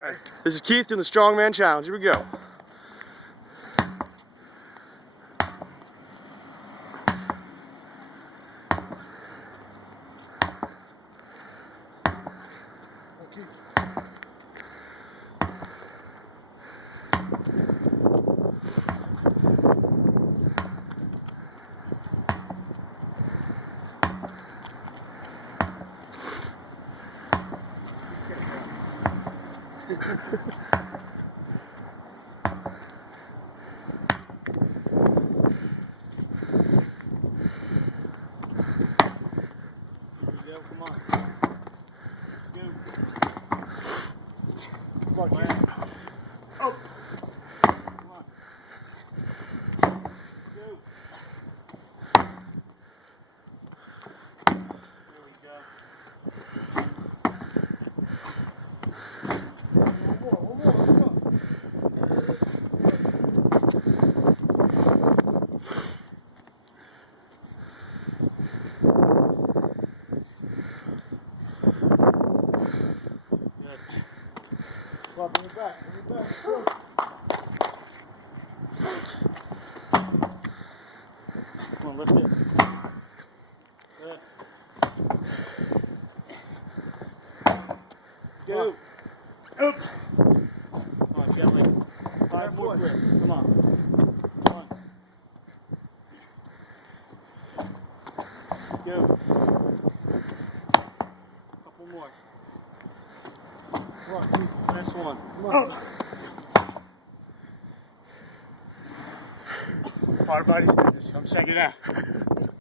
All right, this is Keith doing the Strongman Challenge. Here we go. Come on. Come on, Keith. Oh. Come on. Go. There we go. One more, let's go. Come on, bring it back, Go. Come on, lift it. Lift. Go. Up. Come on, gently. 5 more flips. Come on. 1. Go. Couple more. Come on, last one. Come on. Hardbodyz Fitness, come check it out.